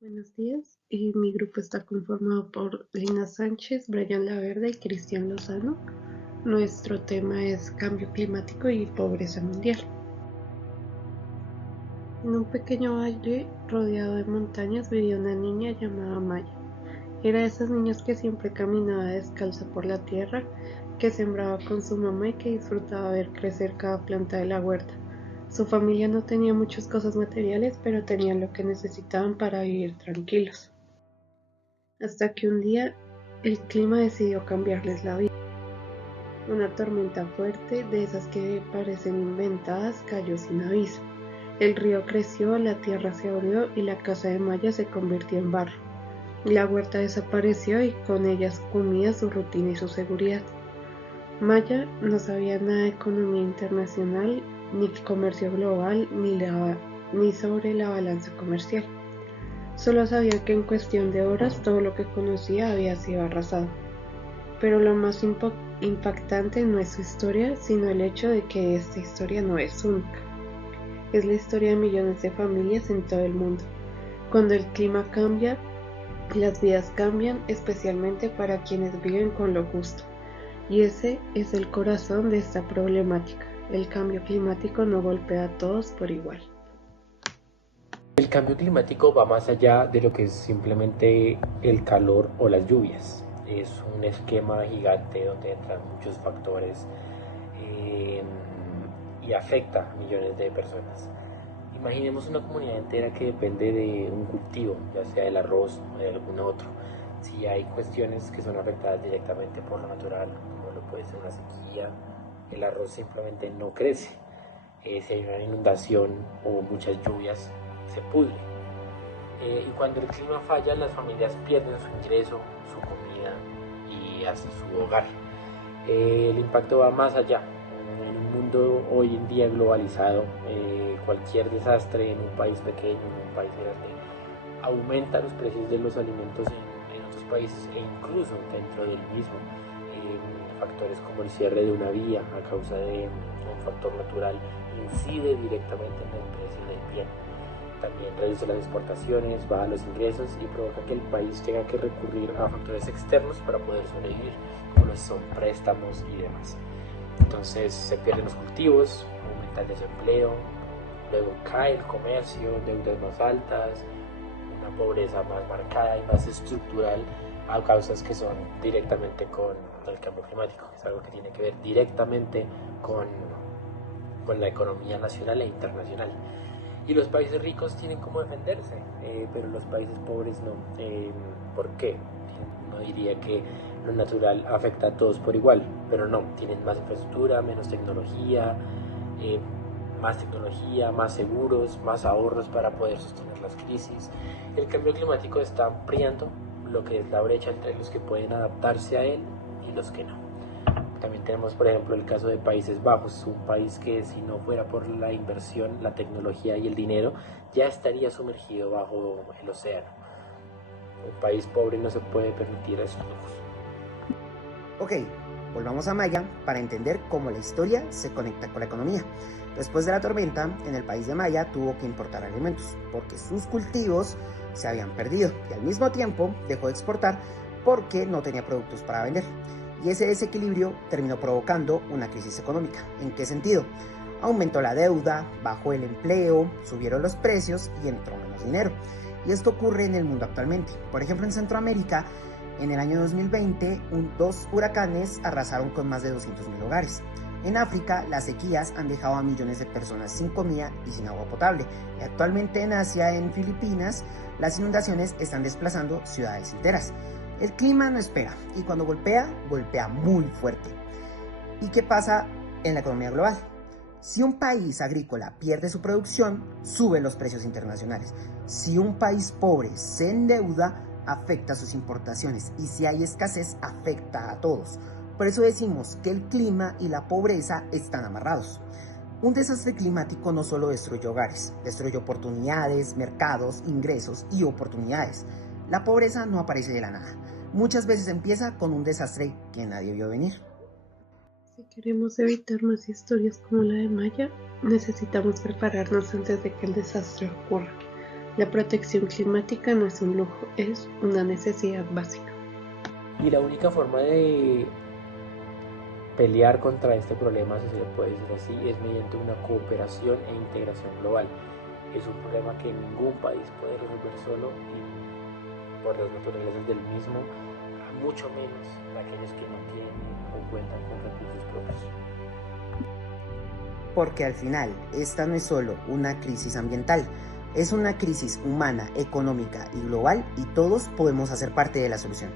Buenos días, y mi grupo está conformado por Lina Sánchez, Brian Laverde y Cristian Lozano. Nuestro tema es cambio climático y pobreza mundial. En un pequeño valle rodeado de montañas vivía una niña llamada Maya. Era de esas niñas que siempre caminaba descalza por la tierra, que sembraba con su mamá y que disfrutaba ver crecer cada planta de la huerta. Su familia no tenía muchas cosas materiales, pero tenían lo que necesitaban para vivir tranquilos. Hasta que un día el clima decidió cambiarles la vida. Una tormenta fuerte, de esas que parecen inventadas, cayó sin aviso. El río creció, la tierra se abrió y la casa de Maya se convirtió en barro. La huerta desapareció y con ella sumía su rutina y su seguridad. Maya no sabía nada de economía internacional, ni comercio global, ni sobre la balanza comercial. Solo sabía que en cuestión de horas todo lo que conocía había sido arrasado. Pero lo más impactante no es su historia, sino el hecho de que esta historia no es única. Es la historia de millones de familias en todo el mundo. Cuando el clima cambia, las vidas cambian, especialmente para quienes viven con lo justo. Y ese es el corazón de esta problemática. El cambio climático no golpea a todos por igual. El cambio climático va más allá de lo que es simplemente el calor o las lluvias. Es un esquema gigante donde entran muchos factores eh, y afecta a millones de personas. Imaginemos una comunidad entera que depende de un cultivo, ya sea del arroz o de algún otro. Si hay cuestiones que son afectadas directamente por lo natural, como lo puede ser una sequía, el arroz simplemente no crece. Si hay una inundación o muchas lluvias, se pudre. Y cuando el clima falla, las familias pierden su ingreso, su comida y hasta su hogar. El impacto va más allá. En un mundo hoy en día globalizado, cualquier desastre en un país pequeño, en un país grande, aumenta los precios de los alimentos en otros países e incluso dentro del mismo. Factores como el cierre de una vía a causa de un factor natural incide directamente en el precio del bien. También reduce las exportaciones, baja los ingresos y provoca que el país tenga que recurrir a factores externos para poder sobrevivir, como lo son préstamos y demás. Entonces se pierden los cultivos, aumenta el desempleo, luego cae el comercio, deudas más altas, una pobreza más marcada y más estructural a causas que son directamente con el cambio climático. Es algo que tiene que ver directamente con la economía nacional e internacional. Y los países ricos tienen cómo defenderse, pero los países pobres no. ¿Por qué? Uno diría que lo natural afecta a todos por igual, pero no, tienen más infraestructura, menos eh, tecnología, más seguros, más ahorros para poder sostener las crisis. El cambio climático está ampliando lo que es la brecha entre los que pueden adaptarse a él y los que no. También tenemos, por ejemplo, el caso de Países Bajos, un país que si no fuera por la inversión, la tecnología y el dinero, ya estaría sumergido bajo el océano. Un país pobre no se puede permitir esos lujos. Ok, volvamos a Maya para entender cómo la historia se conecta con la economía. Después de la tormenta, en el país de Maya tuvo que importar alimentos porque sus cultivos se habían perdido y al mismo tiempo dejó de exportar porque no tenía productos para vender. Y ese desequilibrio terminó provocando una crisis económica. ¿En qué sentido? Aumentó la deuda, bajó el empleo, subieron los precios y entró menos dinero. Y esto ocurre en el mundo actualmente. Por ejemplo, en Centroamérica, en el año 2020, dos huracanes arrasaron con más de 200.000 hogares. En África, las sequías han dejado a millones de personas sin comida y sin agua potable. Y actualmente en Asia, en Filipinas, las inundaciones están desplazando ciudades enteras. El clima no espera y cuando golpea, golpea muy fuerte. ¿Y qué pasa en la economía global? Si un país agrícola pierde su producción, suben los precios internacionales. Si un país pobre se endeuda, afecta sus importaciones y si hay escasez, afecta a todos. Por eso decimos que el clima y la pobreza están amarrados. Un desastre climático no solo destruye hogares, destruye oportunidades, mercados, ingresos y oportunidades. La pobreza no aparece de la nada. Muchas veces empieza con un desastre que nadie vio venir. Si queremos evitar más historias como la de Maya, necesitamos prepararnos antes de que el desastre ocurra. La protección climática no es un lujo, es una necesidad básica. Y la única forma de pelear contra este problema, si se le puede decir así, es mediante una cooperación e integración global. Es un problema que ningún país puede resolver solo y por las naturalezas del mismo, mucho menos aquellos que no tienen o cuentan con recursos propios. Porque al final, esta no es solo una crisis ambiental, es una crisis humana, económica y global, y todos podemos hacer parte de la solución.